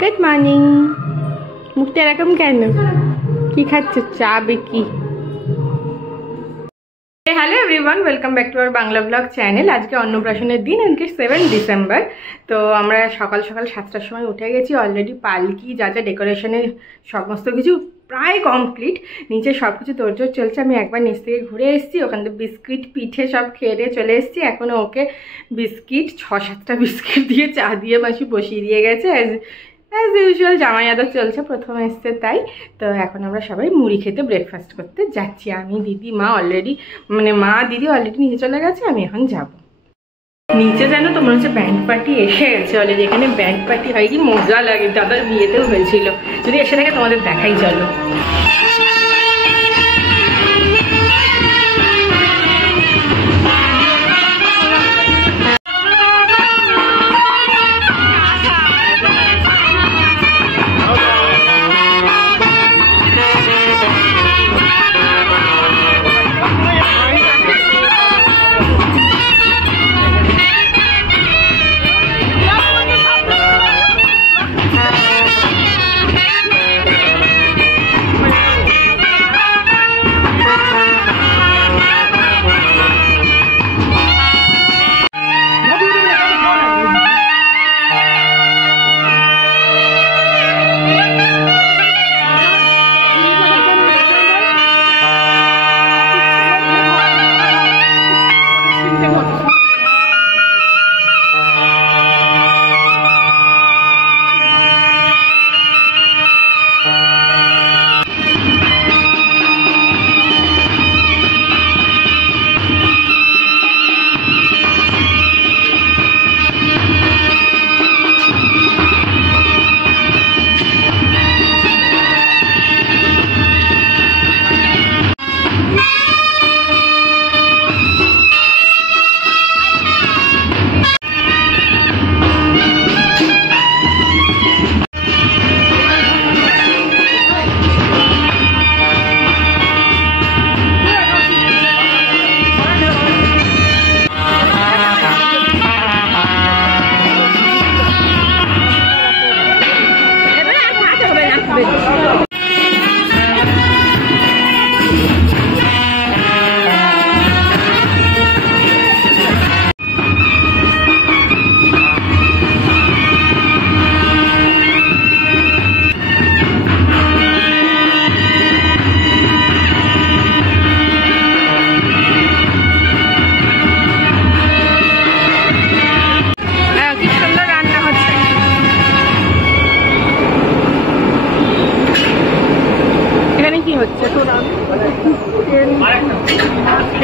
Good morning. মুখটা এরকম কেন? কি খাচ্ছ? চা বিকি? Hello everyone, welcome back to our Bangla blog channel. আজকে অন্নপ্রাশনের দিন, আজকে 7 ডিসেম্বর। তো আমরা সকাল সকাল 7টার সময় উঠে গেছি। অলরেডি পালকি যা যা ডেকোরেশনের সমস্ত কিছু প্রায় কমপ্লিট। নিচে সব কিছু তোড়জোড় চলছে। আমি একবার নিচ থেকে ঘুরে এসেছি, ওখান থেকে বিস্কিট পিঠে সব খেয়ে চলে এসেছি। এখনও ওকে বিস্কিট 6-7টা বিস্কিট দিয়ে চা দিয়ে মাসি বসিয়ে দিয়ে গেছে। অ্যাজ ইউজুয়াল জামাই আদর চলছে, প্রথম এসছে তাই। তো এখন আমরা সবাই মুড়ি খেতে ব্রেকফাস্ট করতে যাচ্ছি। আমি দিদি মা অলরেডি মা দিদি অলরেডি নিচে চলে গেছে, আমি এখন যাব নিচে। জানো তো মনে হচ্ছে ব্যান্ড পার্টি এসে গেছে অলরেডি। এখানে ব্যান্ড পার্টি হয়, কি মজা লাগে। দাদার বিয়েতেও হয়েছিল, যদি এসে থাকে তোমাদের দেখাই। চলো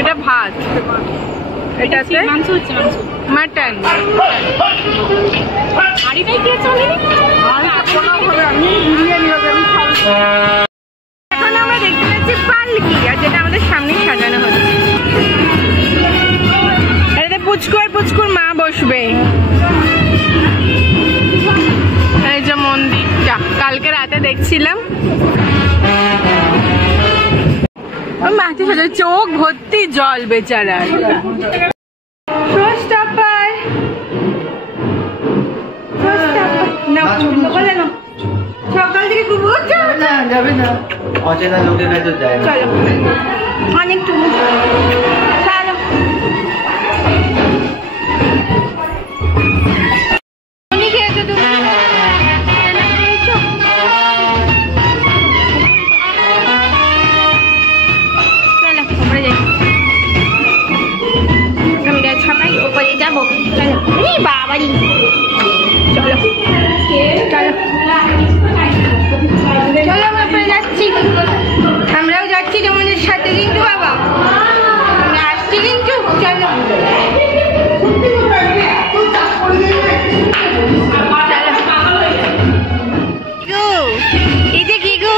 এটা ভাত, এটাতে মাংস হচ্ছে, মাটন। এখন আমরা দেখতে পাচ্ছি পালকি, আর যেটা আমাদের সামনেই সাজানো হচ্ছে। এটাতে পুচকুর মা বসবে। এই যে মন্দিরটা কালকে রাতে দেখছিলাম। মাটি সাজা, চোখ ভর্তি জল বেচারার। সকাল থেকে যাবে না, অচেনা লোকের কাছে যায়। চলো অনেকটু আমরাও যাচ্ছি তোমাদের সাথে, কিন্তু বাবা আমরা আসছি কিন্তু। চলো এটা কি গো,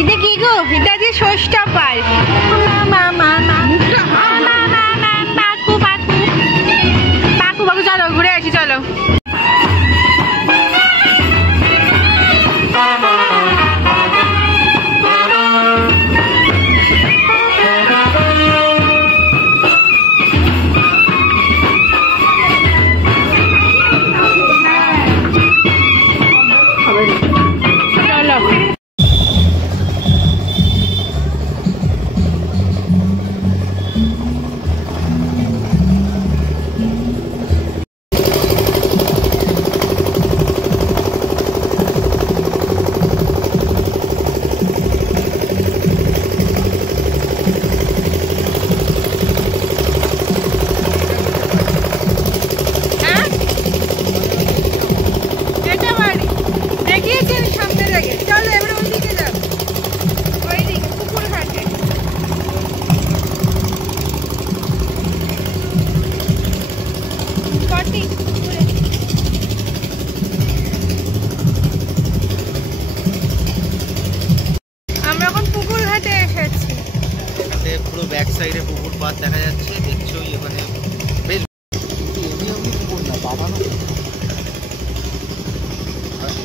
এটা কি গো? এটা যে ষষ্ঠা পাল। পাকু চলো ঘুরে আসি, চলো।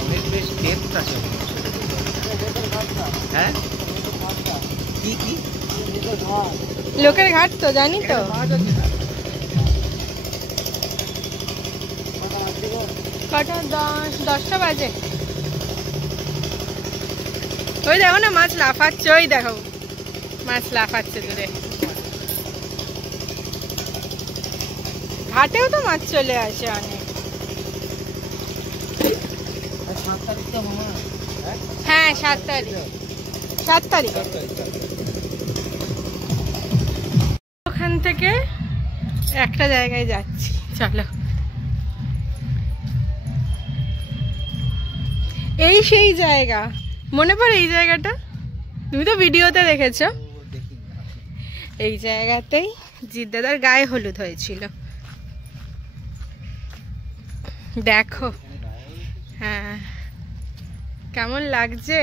অনেক বেশ ডেপথ আছে। হ্যাঁ কি কি লোকের ঘাট তো জানি তো। কটা 10টা বাজে। ওই দেখো না মাছ লাফাচ্ছে, ওই দেখো মাছ লাফাচ্ছে দূরে। ঘাটেও তো মাছ চলে আসে অনেক। হ্যাঁ 7 তারিখ, 7 তারিখ। ওখান থেকে একটা জায়গায় যাচ্ছি, চলো। এই সেই জায়গা, মনে পড়ে এই জায়গাটা? তুমি তো ভিডিওতে দেখেছো। এই জায়গাতেই জিদ্দাদার গায়ে হলুদ হয়েছিল, দেখো। হ্যাঁ কেমন লাগছে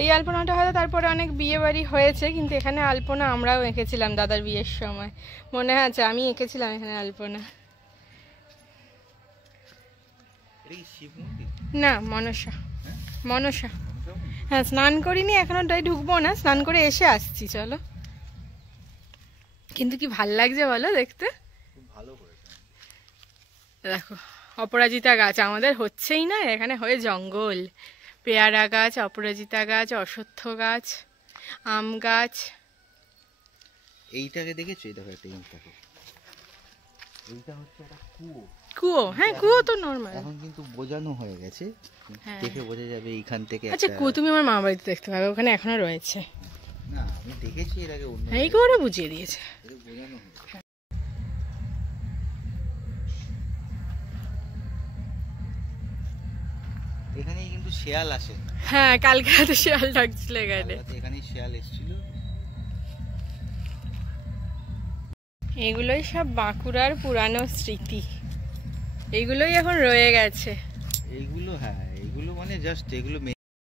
এই আলপনাটা। হয়তো তারপরে অনেক বিয়ে বাড়ি হয়েছে, কিন্তু এখানে আলপনা আমরাও এঁকেছিলাম দাদার বিয়ের সময়, মনে আছে? আমি এঁকেছিলাম এখানে আলপনা। না মনসা, মনসা। হ্যাঁ স্নান করিনি এখনো, তাই ঢুকবো না, স্নান করে এসে আসছি। চলো। কিন্তু কি ভাল লাগছে বলো দেখতে। দেখো অপরাজিতা গাছ আমাদের হচ্ছেই না, এখানে হয়ে জঙ্গল। পেয়ারা গাছ, অপরাজিতা গাছ, অশ্বত্থ গাছ, আম গাছ। এইটাকে দেখেছো? এই দেখো একটা দেখো, এইটা হচ্ছে একটা কুয়ো। কুয়ো? হ্যাঁ কুয়ো তো নরমাল, এখন কিন্তু বোঝানো হয়ে গেছে, দেখে বোঝা যাবে এইখান থেকে। আচ্ছা কুয়ো তুমি আমার মামা বাড়িতে দেখতে পাবে, ওখানে এখনো রয়েছে। না আমি দেখেছি এর আগে, অন্য এই কুয়োটা বুঝিয়ে দিয়েছে। বোঝানো হয়েছে। এখানে কিন্তু শিয়াল আসে। হ্যাঁ কালকে তো শিয়াল ডাকছিল এখানে, এখানেই শিয়াল এসেছিল। এগুলোই সব বাঁকুড়ার পুরানো স্মৃতি, এইগুলোই এখন রয়ে গেছে। এইগুলো হ্যাঁ, এইগুলো মানে জাস্ট এগুলো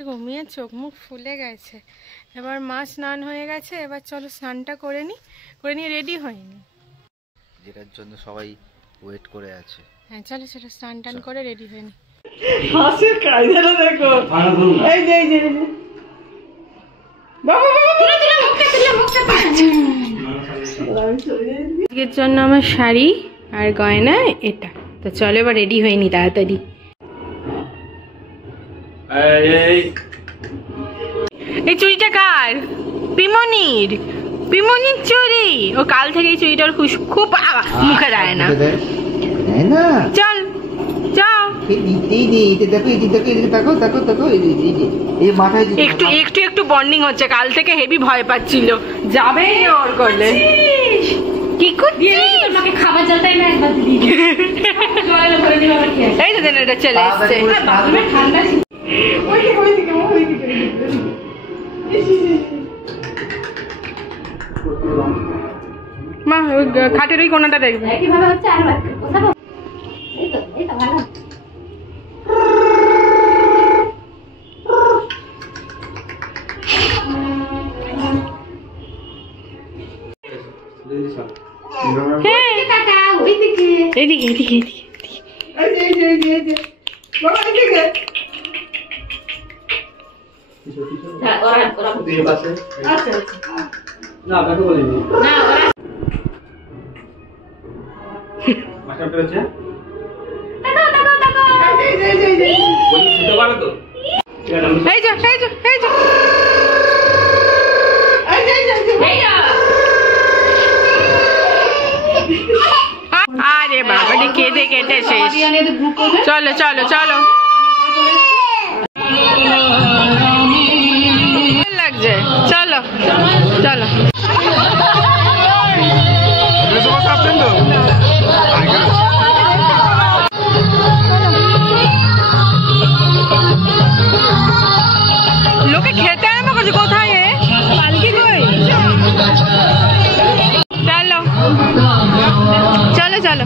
ঘুমিয়ে চোখ মুখ ফুলে গেছে। এবার মা স্নান হয়ে গেছে, এবার চলো স্নানটা করে নিয়ে রেডি হয়নি, যেটার জন্য সবাই ওয়েট করে আছে। হ্যাঁ চলো চলো স্নান টান করে রেডি হয়নি। হাসির কায়দাটা দেখো। এই যে এই যে বাবা আজকের জন্য আমার শাড়ি আর গয়না এটা। তো চলো এবার রেডি হয়নি তাড়াতাড়ি। এই চুড়িটা কার? পিমনির, পিমনির চুড়ি। ও কাল থেকে এই চুড়িটার খুব মুখে দেয় না। চল যাও। একটু একটু একটু বন্ডিং হচ্ছে, কাল থেকে হেভি ভয় পাচ্ছিল, যাবে ওর করলে। কি করছিস? খাবার জলটাই না একবার দিয়ে এই তো এটা চলে এসছে। মা ওই খাটের ওই কোনাটা দেখবে কিভাবে হচ্ছে। আর এই তো ভালো। এদিকে এদিকে এদিকে আরে বাবা কেটে কেটে শেষ। চলো চলো চলো, লাগছে। চলো চলো লোকে খেতে আরম্ভ করছে। কোথায় পালকি কই? চলো চলো চলো।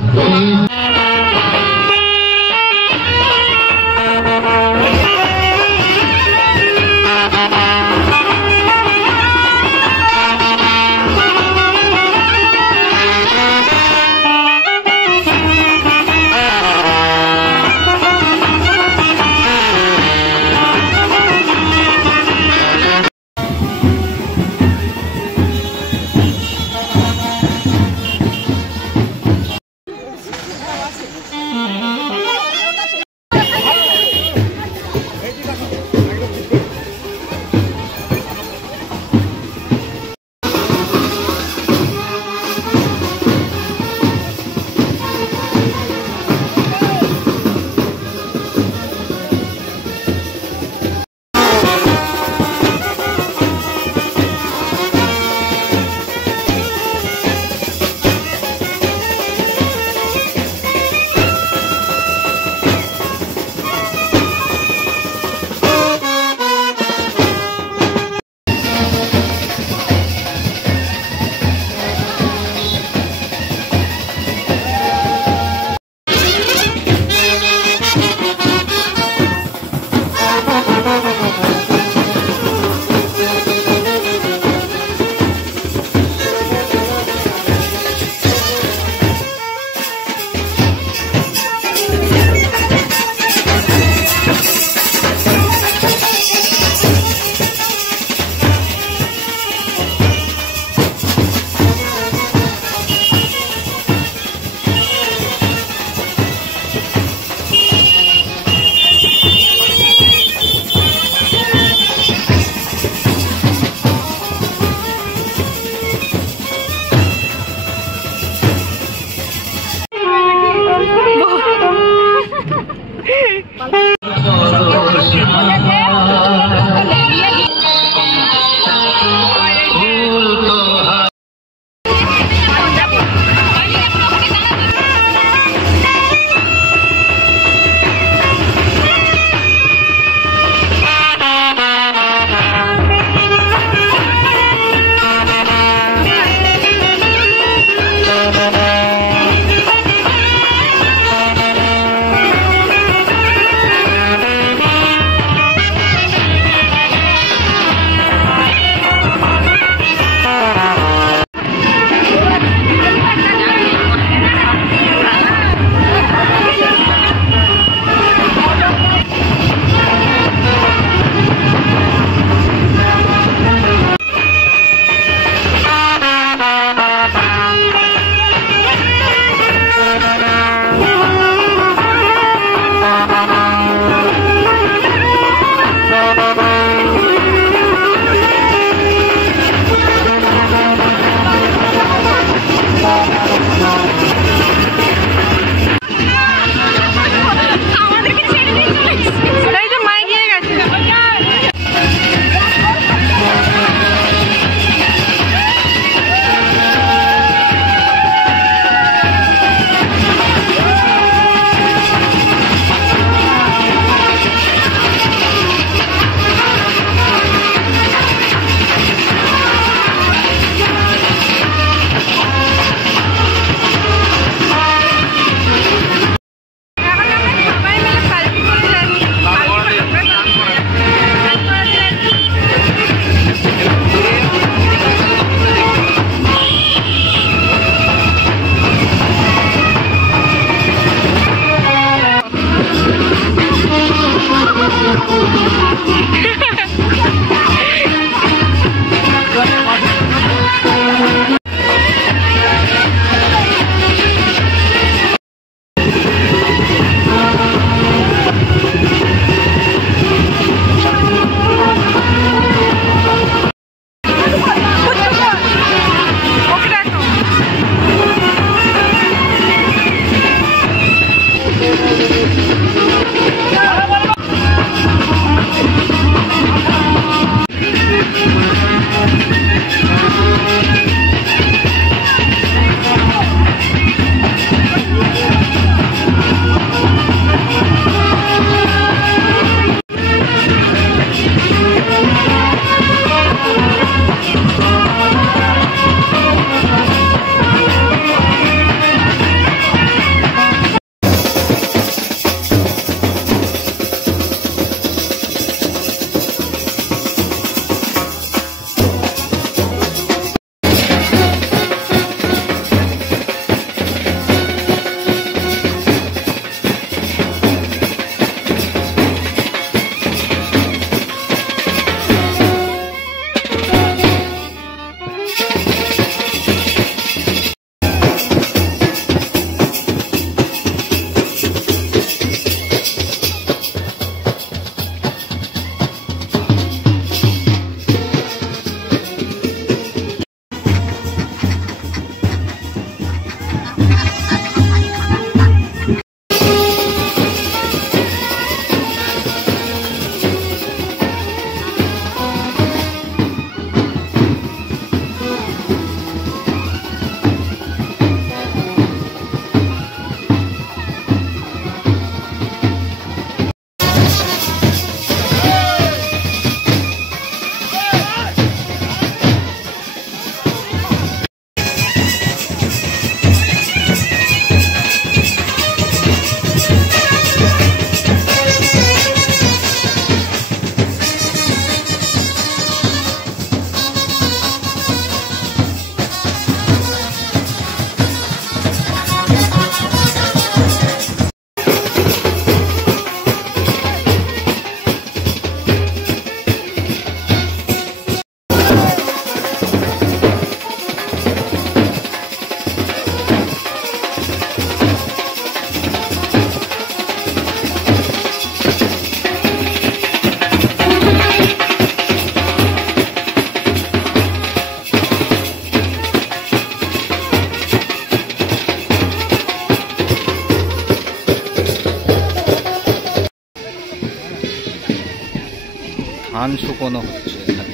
ধান শুকনো হচ্ছে এখানে।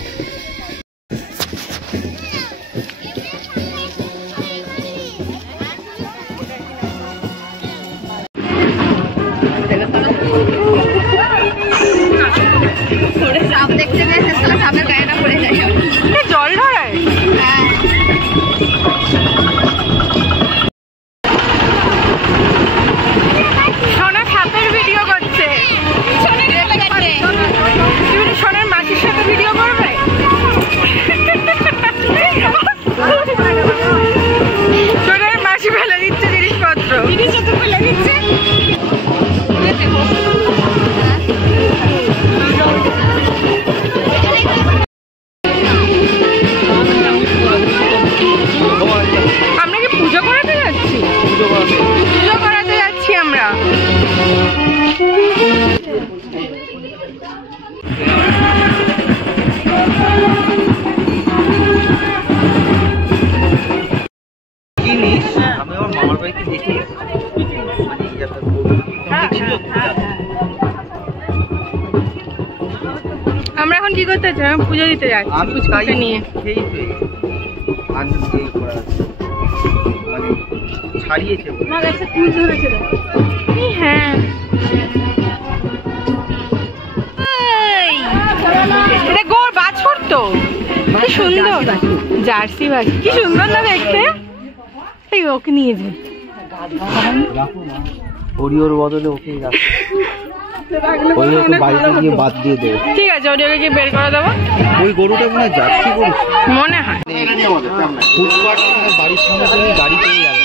জল ধরায় সোনা সাপের ভিডিও করছে। তুমি সোনার মাসির সাথে ভিডিও করবে? সোনার মাসি ফেলে দিচ্ছে জিনিসপত্র। ফেলে দিচ্ছে আমরা কি পুজো করাতে যাচ্ছি? পুজো করাতে যাচ্ছি আমরা। জিনিস আমি আমার মামার বাড়িতে দেখি, মানে এই একটা ছিল। আমরা এখন কি করতে যাচ্ছি? আমি পুজো দিতে যাচ্ছি। আমি পুজোকে নিয়ে সেই মানে ছাড়িয়েছে হ্যাঁ এটা গোর বাছুর তো, কি সুন্দর জার্সি বাছুর, কি সুন্দর না দেখতে। এই ওকে নিয়ে যাই, ওরিওর বদলে ওকে বাড়িতে গিয়ে বাদ দিয়ে দেবে। ঠিক আছে, ওটাকে কি বের করে দেবো? ওই গরুটা মনে হয় যাচ্ছি গরু মনে হয়। ফুটপাথ বাড়ির সামনে তুমি গাড়ি পেয়ে যাবে।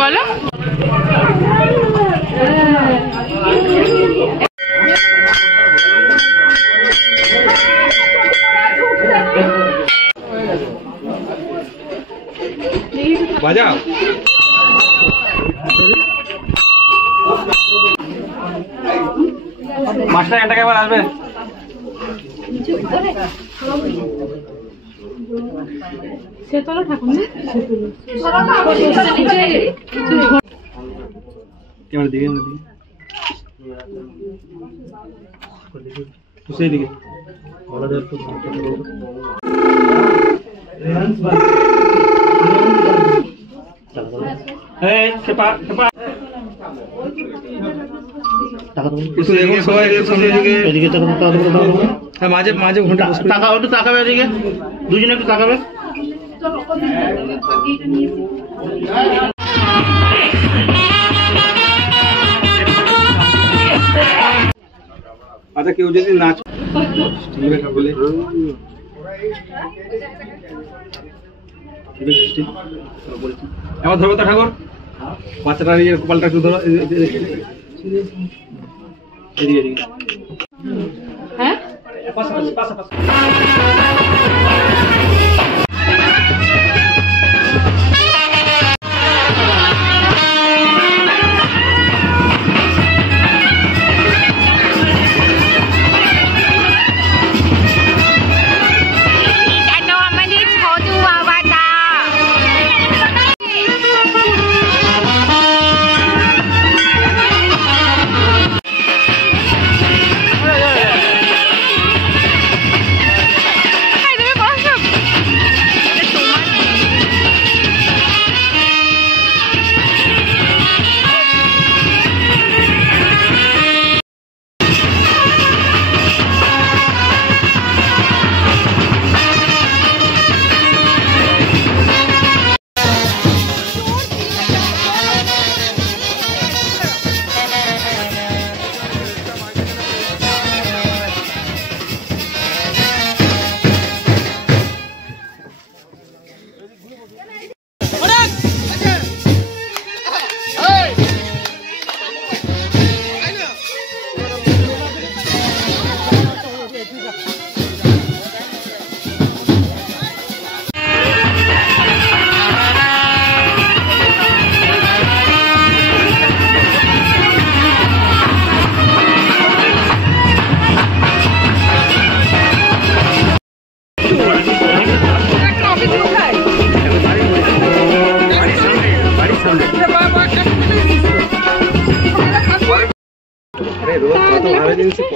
বলো বাজাও মাস্টার একটা কেমন আসবে? সেতলা ঠাকুর না কেমন দিকে সেই দিকে মাঝে মাঝে টাকা একটু তাকাবে এদিকে, দুজনে একটু তাকাবে। আচ্ছা কেউ যদি নাচ বলে এবার ধরবো তো ঠাকুর, বাচ্চাটা কপালটা একটু ধরো এদিকে এদিকে। হ্যাঁ পাশাপাশি পাশাপাশি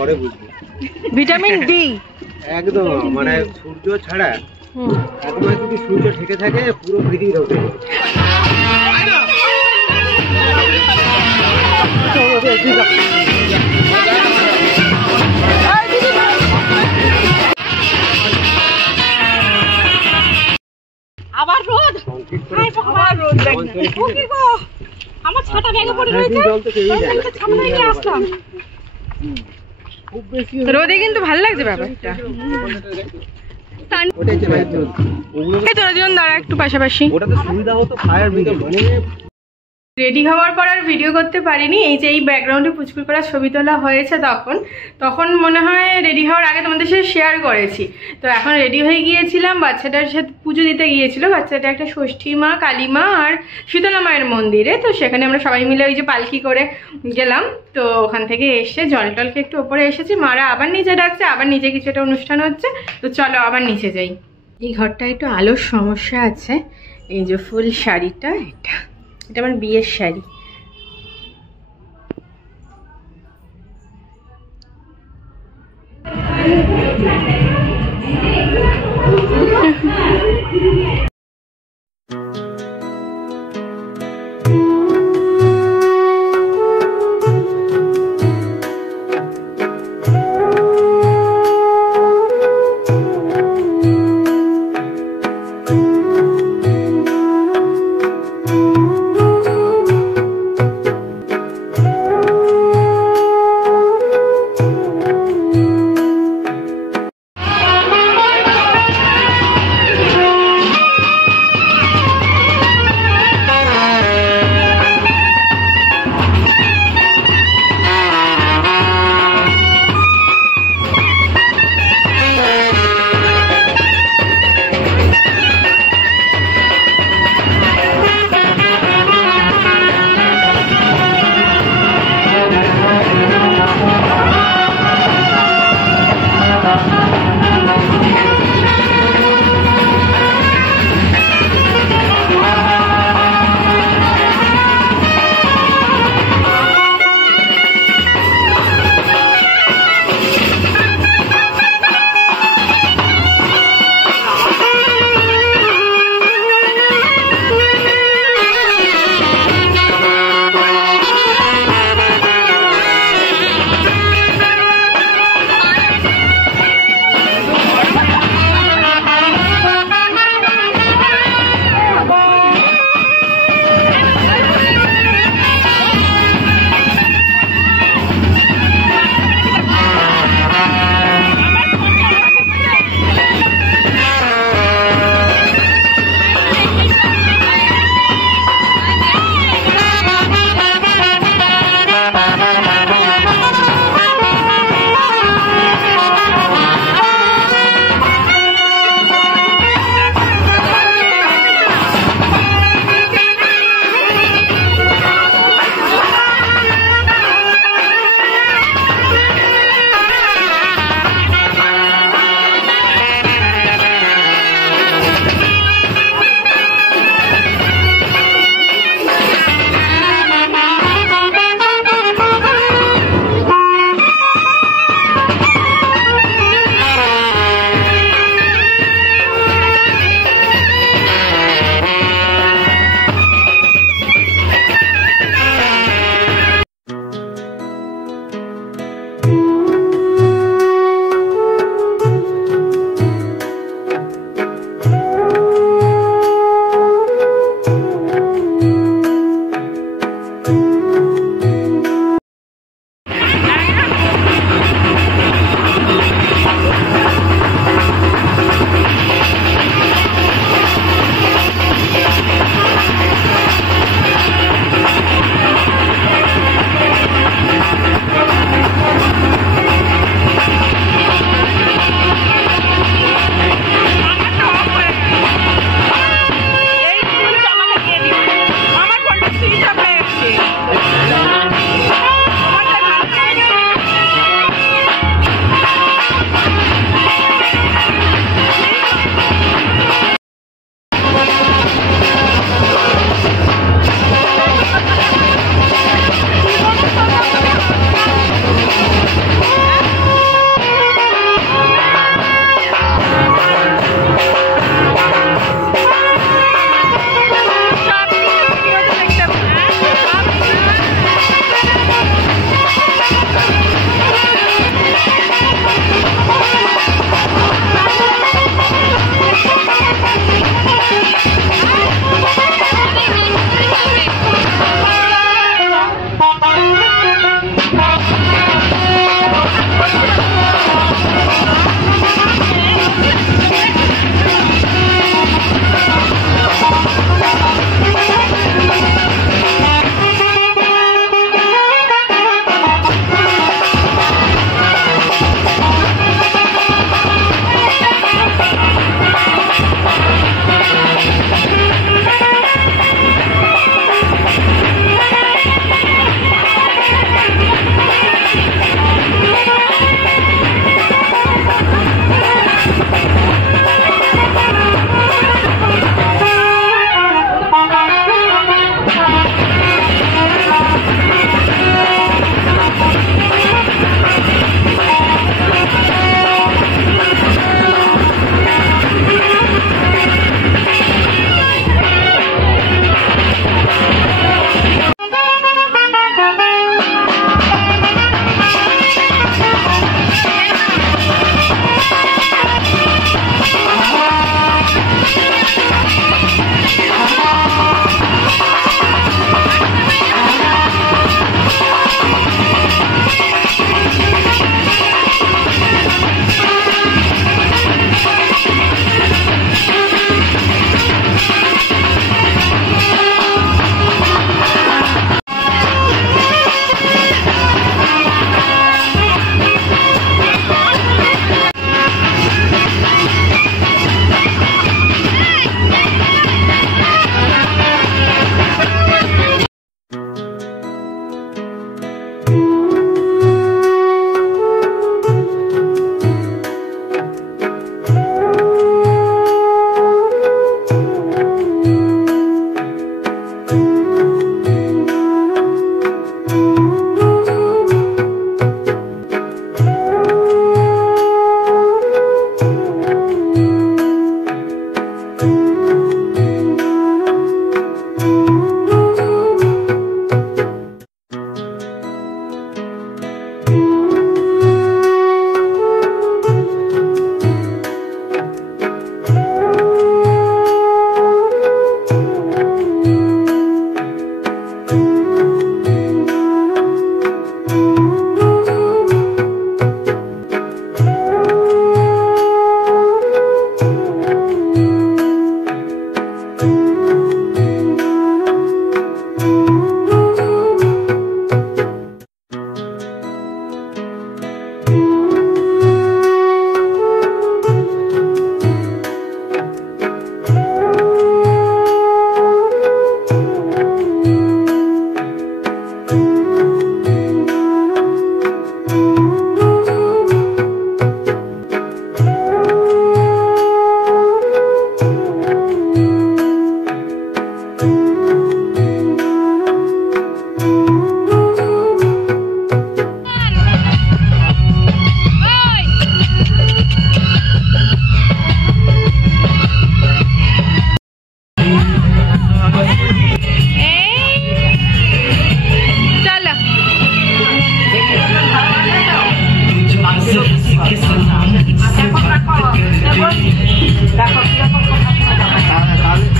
পরে বুঝবি। ভিটামিন ডি একদম মানে সূর্য ছাড়া একবার যদি সূর্য ঢেকে থাকে পুরো পৃথিবী ধ্বংস হয়ে যাবে। আবার রোদ, আবার রোদ দেখ না। ও কি গো, আমার ছাতা ব্যাগে পড়ে রয়েছে, সামনে গিয়ে আসলাম। রোদে কিন্তু ভালো লাগছে ব্যাপারটা। ওটাই চলে যাচ্ছে। এই তোরা দুজন দাঁড়া একটু পাশাপাশি। ওটা তো সুবিধা হতো ফায়ার ব্রিগেড মানে। রেডি হওয়ার পর আর ভিডিও করতে পারিনি। এই যে এই ব্যাকগ্রাউন্ডে পুচকুর করা ছবি তোলা হয়েছে তখন মনে হয় রেডি হওয়ার আগে তোমাদের সাথে শেয়ার করেছি। তো এখন রেডি হয়ে গিয়েছিলাম, বাচ্চাটার সাথে পুজো দিতে গিয়েছিল। বাচ্চাটা একটা ষষ্ঠী মা, কালী মা আর শীতলা মায়ের মন্দিরে। তো সেখানে আমরা সবাই মিলে ওই যে পালকি করে গেলাম। তো ওখান থেকে এসে জল টলকে একটু ওপরে এসেছি, মারা আবার নিচে ডাকছে, আবার নিচে কিছু একটা অনুষ্ঠান হচ্ছে। তো চলো আবার নিচে যাই। এই ঘরটা একটু আলোর সমস্যা আছে। এই যে ফুল শাড়িটা, এটা আমার বিয়ের শাড়ি।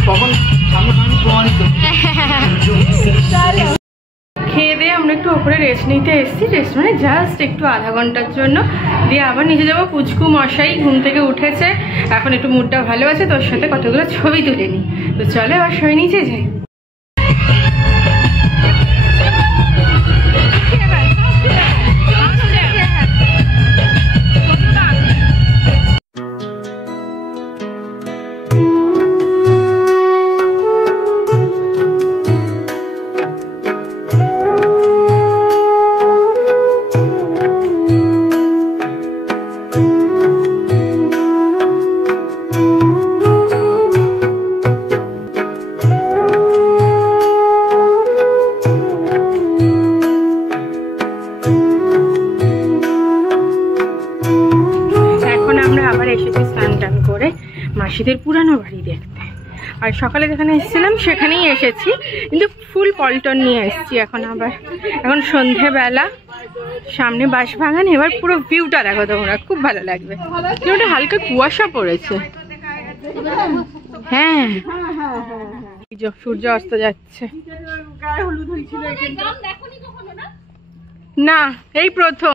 তখন সামনাসামনি প্রমাণিত। খেয়ে দিয়ে আমরা একটু ওপরে রেস্ট নিতে এসেছি, রেস্ট মানে জাস্ট একটু আধা ঘন্টার জন্য, দিয়ে আবার নিচে যাবো। পুচকু মশাই ঘুম থেকে উঠেছে, এখন একটু মুডটা ভালো আছে, তোর সাথে কতগুলো ছবি তুলে নিই। তো চলে আবার শুয়ে নিচে যাই। মাসিদের পুরানো বাড়ি দেখতে, আর সকালে যেখানে এসেছিলাম সেখানেই এসেছি, কিন্তু ফুল পল্টন নিয়ে এসেছি। এখন সন্ধেবেলা, সামনে বাঁশবাগান, এবার পুরো ভিউটা দেখো তোমরা, খুব ভালো লাগবে। কিন্তু হালকা কুয়াশা পড়েছে। হ্যাঁ, সূর্য অস্ত যাচ্ছে। না, এই প্রথম।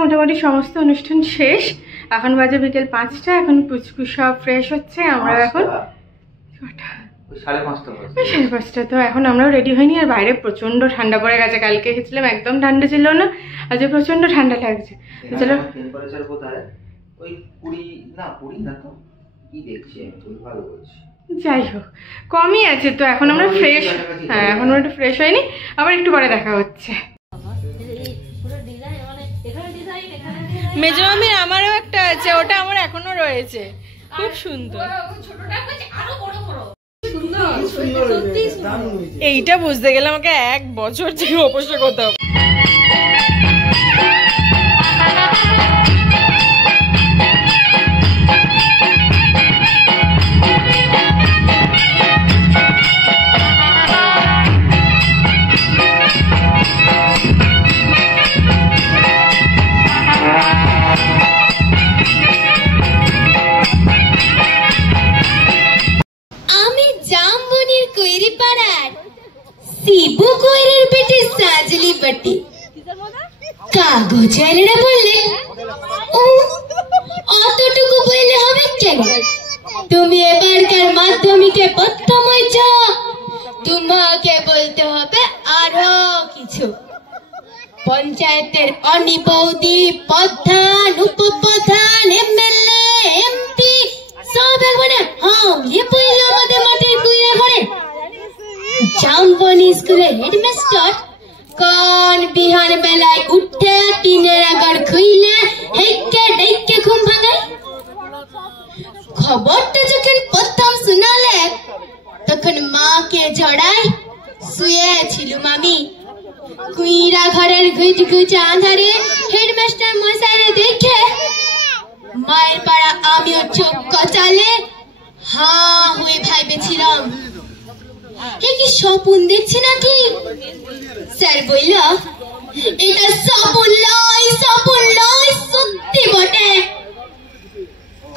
মোটামুটি সমস্ত অনুষ্ঠান শেষ। এখন বাজে বিকেল 5টা। এখন পুচকু সব ফ্রেশ হচ্ছে। আমরা এখন ওই 5:30 বাজে। 5:30। তো এখন আমরাও রেডি হইনি, আর বাইরে প্রচন্ড ঠান্ডা পড়ে গেছে। কালকে গেছিলাম একদম ঠান্ডা ছিল না, আজ প্রচন্ড ঠান্ডা লাগছে। চলো টেম্পারেচার কোথায়? ওই 20 না 20 না তো কি দেখছি আমি, তুমি ভালো বলছি। যাই হোক কমই আছে। তো এখন আমরা ফ্রেশ, হ্যাঁ এখন আমরা একটু ফ্রেশ হয়নি, আবার একটু পরে দেখা হচ্ছে। মেজো মামির আমারও একটা আছে, ওটা আমার এখনো রয়েছে, খুব সুন্দর। এইটা বুঝতে গেলে আমাকে 1 বছর থেকে অবশ্যই করতে হবে। শিবু কৈরের বেটে সাজলি বটে, কাগজ আইলেরা বললে অতটুকু বললে হবে কেন? তুমি এবারকার মাধ্যমিকে প্রথম হয়েছ, তোমাকে বলতে হবে আরো কিছু। পঞ্চায়েতের অনি বৌদি, প্রধান, উপপ্রধান, এমএলএ, এমপি সব একবারে হামলে পড়লো আমাদের মাটির কুইরা ঘরে। জামবনি স্কুলের হেডমাস্টার কোন বিহান বেলায় উঠে টিনের আগর খুইলে হেঁকে ডেকে ঘুম ভাঙায়। খবরটা যখন প্রথম শোনালে তখন মাকে জড়াই শুয়েছিলুম আমি। কুইরা ঘরের ঘুচ ঘুচ আঁধারে হেডমাস্টার মশাইরে দেখে মায়ের পাড়া আমিও চোখ কচালে হা হয়ে ভাইবেছিলাম, এ কি স্বপ্ন দেখছি নাকি? স্যার বলল এটা স্বপ্ন নয়, সত্যি বটে।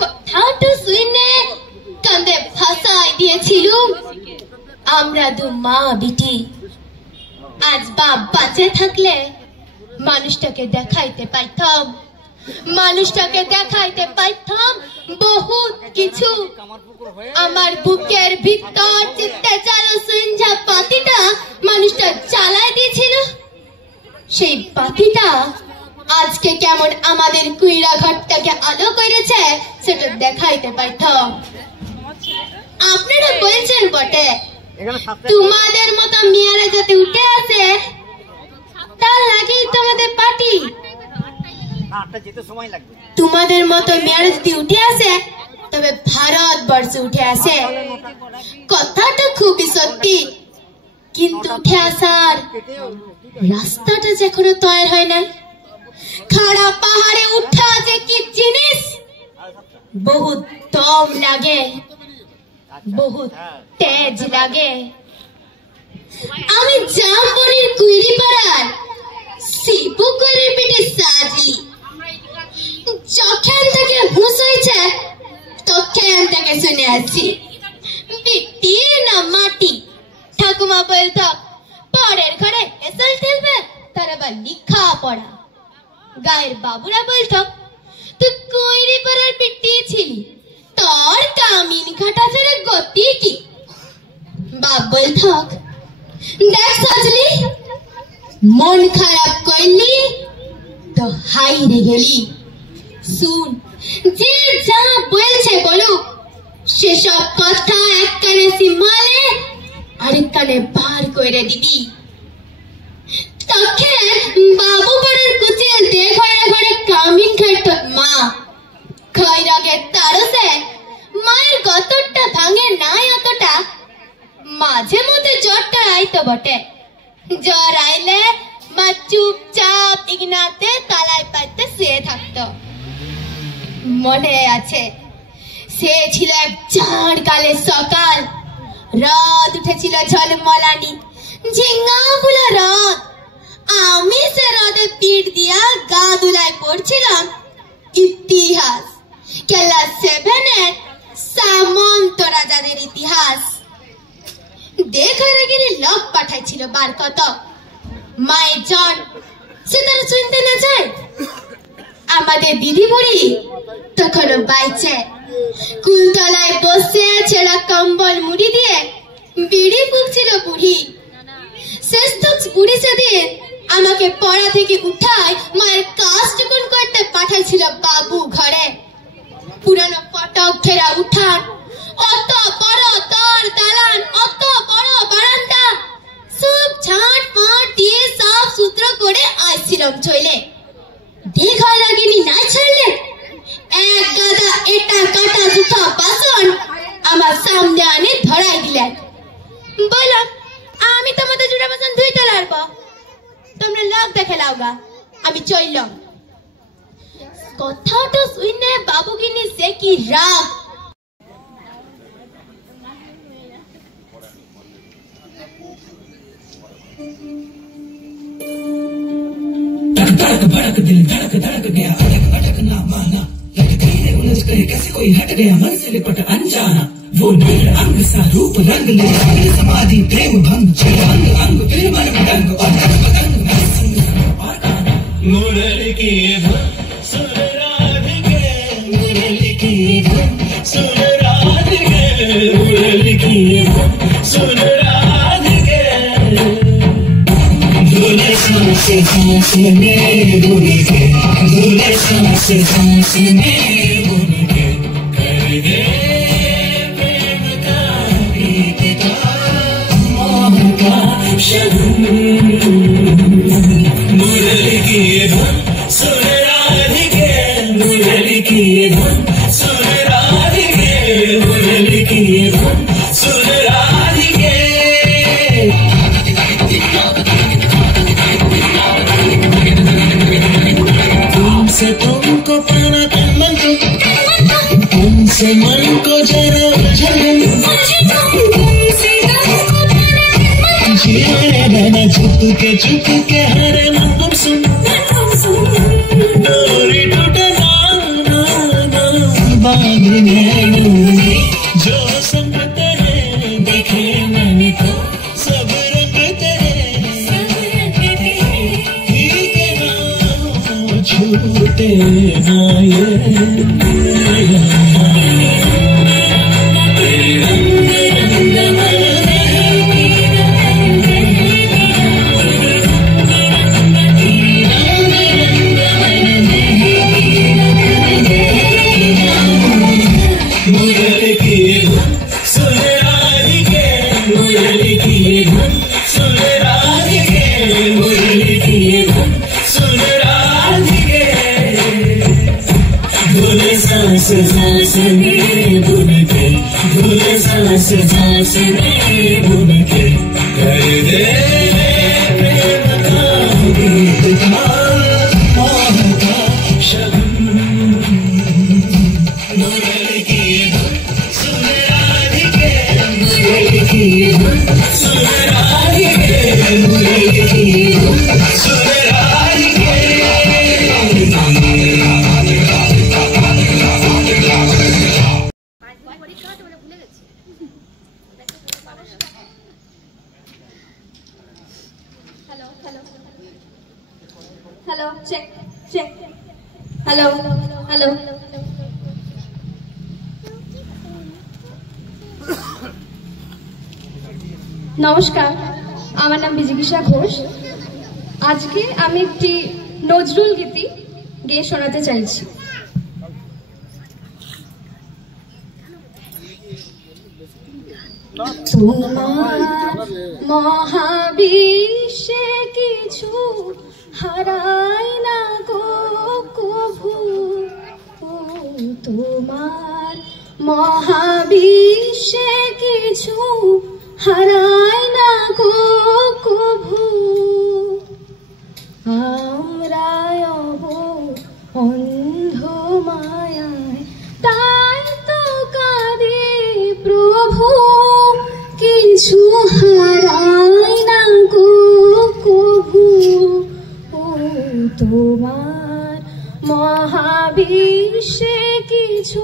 কথাটা শুনে কান্দে ভাষায় দিয়েছিলুম। আমরা দু মা বিটি, আজ বাপ বাঁচে থাকলে মানুষটাকে দেখাইতে পাইতাম, বহুত কিছু। আমার বুকের ভিতর চিত্তে চালো সঞ্জা পাতিটা মানুষটা জ্বালায় দিয়েছিল, সেই পাতিটা আজকে কেমন আমাদের কুইরা ঘরটাকে আলো করেছে সেটা দেখাইতে পাইতাম। আপনারা বলছেন বটে তোমাদের মতো মেয়েরা যাতে উঠে আসে তার লাগেই তোমাদের পার্টি। তোমাদের মতো মেয়েরা যদি উঠে আসে তবে ভারতবর্ষ উঠে আসে, কথাটা খুবই সত্যি। কিন্তু উঠে আসার রাস্তাটা যে এখনো তৈরি হয় না। খাড়া পাহাড়ে উঠা যে কি জিনিস, বহুত দম লাগে, বহুত তেজ লাগে। আমি জামবনির কুইরি পাড়ার শিবু কৈরের বেটে সাজলি, যখন থেকে হুঁশ হয়েছে তখন থেকে শুনে আসছি বিটি না মাটি। ঠাকুমা বলতো পরের ঘরে এসল ঠেলবে তার আবার লিখা পড়া। গায়ের বাবুরা বলতো তুই কৈরি পাড়ার বিটি ছিলি, তোর কামিন ঘাটা ছেড়ে গতি কি? বাপ বলতো দেখ সাজলি, মন খারাপ করলি তো হাইরে গেলি। শুন, যে যা বলছে বলুক, সেসব কথা এক কানে সিমালে আরেক কানে বার করে দিবি। তখন বাবু পাড়ার কুচিল দেখে ঘরে কামিন খাইত মা খৈরাগের তারসে মায়ের গতরটা ভাঙে নাই অতটা, মাঝে মধ্যে জ্বরটা আইতো বটে। জ্বর আইলে মা চুপচাপ ইগনাতে তালায় পাইতে শুয়ে থাকতো। মনে আছে সে ছিল এক ঝাড় কালের সকাল, রোদ উঠেছিল ঝলমলানি, ঝিঙ্গা ফুলা রোদ। আমি সে রোদে পিঠ দিয়া গা দুলায় পড়ছিলাম ইতিহাস, ক্লাস 7-এর সামন্ত রাজাদের ইতিহাস। দেখার গেলে লোক পাঠাইছিল বার কত, মায়ের জন সে তারা শুনতে না যায়। আমাদের দিদি বুড়ি তখনও বাইছে, কুলতলায় বসে ছেঁড়া কম্বল মুড়ি দিয়ে বিড়ি ফুঁকছিল বুড়ি। শেষ তক বুড়ি সেদিন আমাকে পড়া থেকে উঠায় মায়ের কাজ টুকুন করতে পাঠাইছিল বাবু ঘরে। পুরানো পটক ঘেরা উঠান, অত বড় দর দালান, অত বড় বারান্দা, সব ঝাঁট ফাঁট দিয়ে সাফ সুতরো করে আসছিলাম চলে। দেখা লাগেনি না ছাড়লে এক গাদা এটা কাটা জুতা বাসন আমার সামনে আনে ধরাই দিলেন। বললাম, আমি তোমাদের জুড়ে বাসন ধুইতে পারবো, তোমরা লোক দেখে লাওগা, আমি চললাম। কথাটা শুনে বাবুগিনি সে কি রাগ। भड़क दिल धड़क धड़क गया, अटक अटक ना माना, लटके उलझ गए कैसे कोई हट गया मन से लिपट अनजाना। वो नील अंग सा रूप रंग ले आए, समाधि प्रेम भंग छे अंग अंग फिर मन भंग और पतंग में संग और गाना। मुरली की धुन सुन राधिके, मुरली की धुन सुन राधिके, मुरली की धुन सुन राधिके। दूल्हे सांस सांस में बुन के, दूल्हे सांस सांस में बुन के, कर दे प्रेम का गीत का मोह का शगुन। मुरली की धुन सुन राधिके, मुरली की धुन सुन राधिके, मुरली की धुन सुन राधिके। तुमसे तुमको पाना तन मन को, तुमसे मन को जरा उलझन, जीने रहना चुप के हरे मन तुम सुन। डोरी टूटे ना ना ना बांधने डोरी, जो संग तेरे देखे मैंने तो सब रंग तेरे, ठीक है ना छूटे ना ये सांस में बुन के, धुले सांस सांस में बुन के, कर दे प्रेम का गीत का मोह का शगुन। मुरली की धुन सुन राधिके, मुरली की धुन सुन राधिके, मुरली की धुन सुन राधिके। Hello check check, hello hello. নমস্কার, আমার নাম বিজিগিষা ঘোষ। আজকে আমি একটি নজরুল গীতি গেয়ে শোনাতে চাইছি। তোমার মহাবিশ্বে কিছু হারাই না গো কভু, তোমার মহাবিশ্বে কিছু হারাই না গো কভু। আমরা অন্ধ মায়ায় তাই তো কাঁদে প্রভু, কিছু হারাই না গো কভু। তোমার মহাবিশ্বে কিছু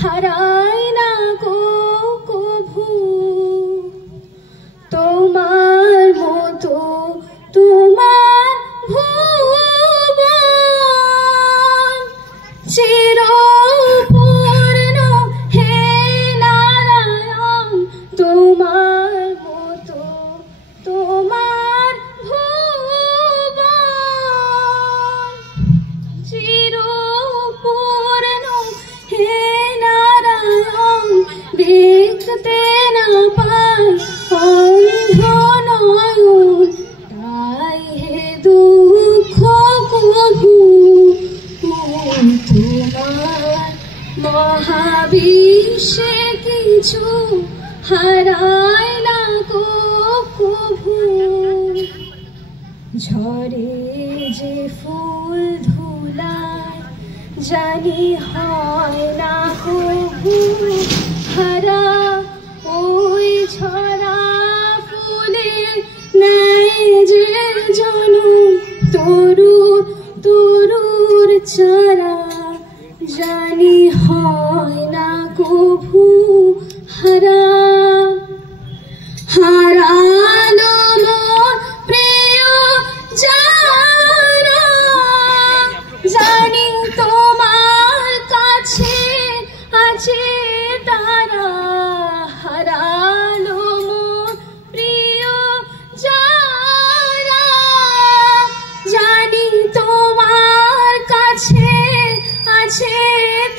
হারাই না গো কভু। তোমার মতো তোমার ভুবন চিরপূর্ণ হে নারায়ণ, তোমার ভাবি সে কিছু হারায় না গো কভু, ঝরে যে ফুল ধুলায় জানি হয় না কভু হারা, ওই ঝরা ফুলের নাই যে জনম তরুর তরুর চারা, জানি হয় না কভু হারা। হারানো মোর প্রিয় যারা, জানি তোমার কাছে আছে তারা। হারালো মোর প্রিয় যারা, জানি তোমার কাছে আছে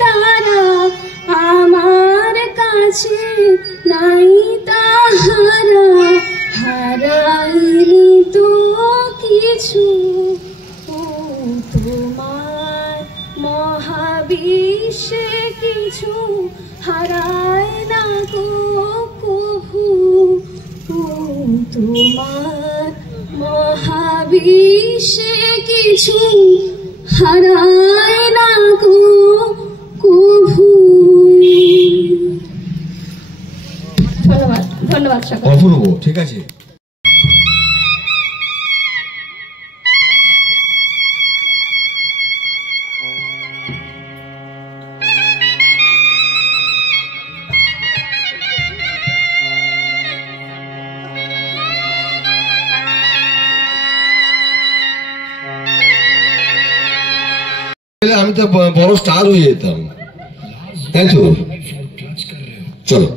তারা। আমার কাছে নাই তাহারা, হারাইনি তো কিছু। ও তোমার মহাবিশ্বে কিছু হারায় না গো কভু, ও তোমার মহাবিশ্বে কিছু হারায় না গো কভু। ধন্যবাদ, ধন্যবাদ সকল। অপূর্ব, ঠিক আছে। আমি তো বড় স্টার হয়ে যেতাম, তাই তো? চলো।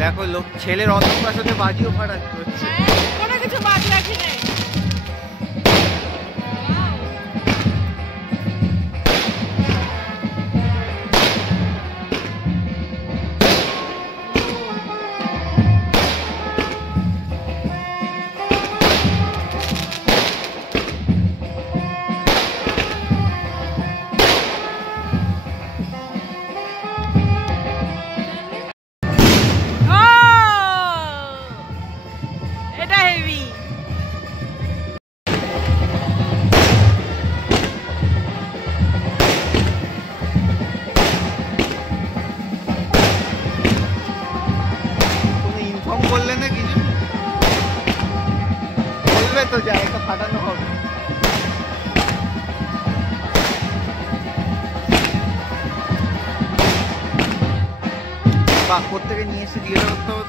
দেখো লোক ছেলের অন্নপ্রাশনে বাজিও ফাটাতে হচ্ছে। কোনো কিছু বাদ রাখি নাই। বললে না কিছু বলবে তো, জায়গাটা ফাটানো হবে। বা কোথেকে নিয়ে এসে দিয়ে করতে হবে।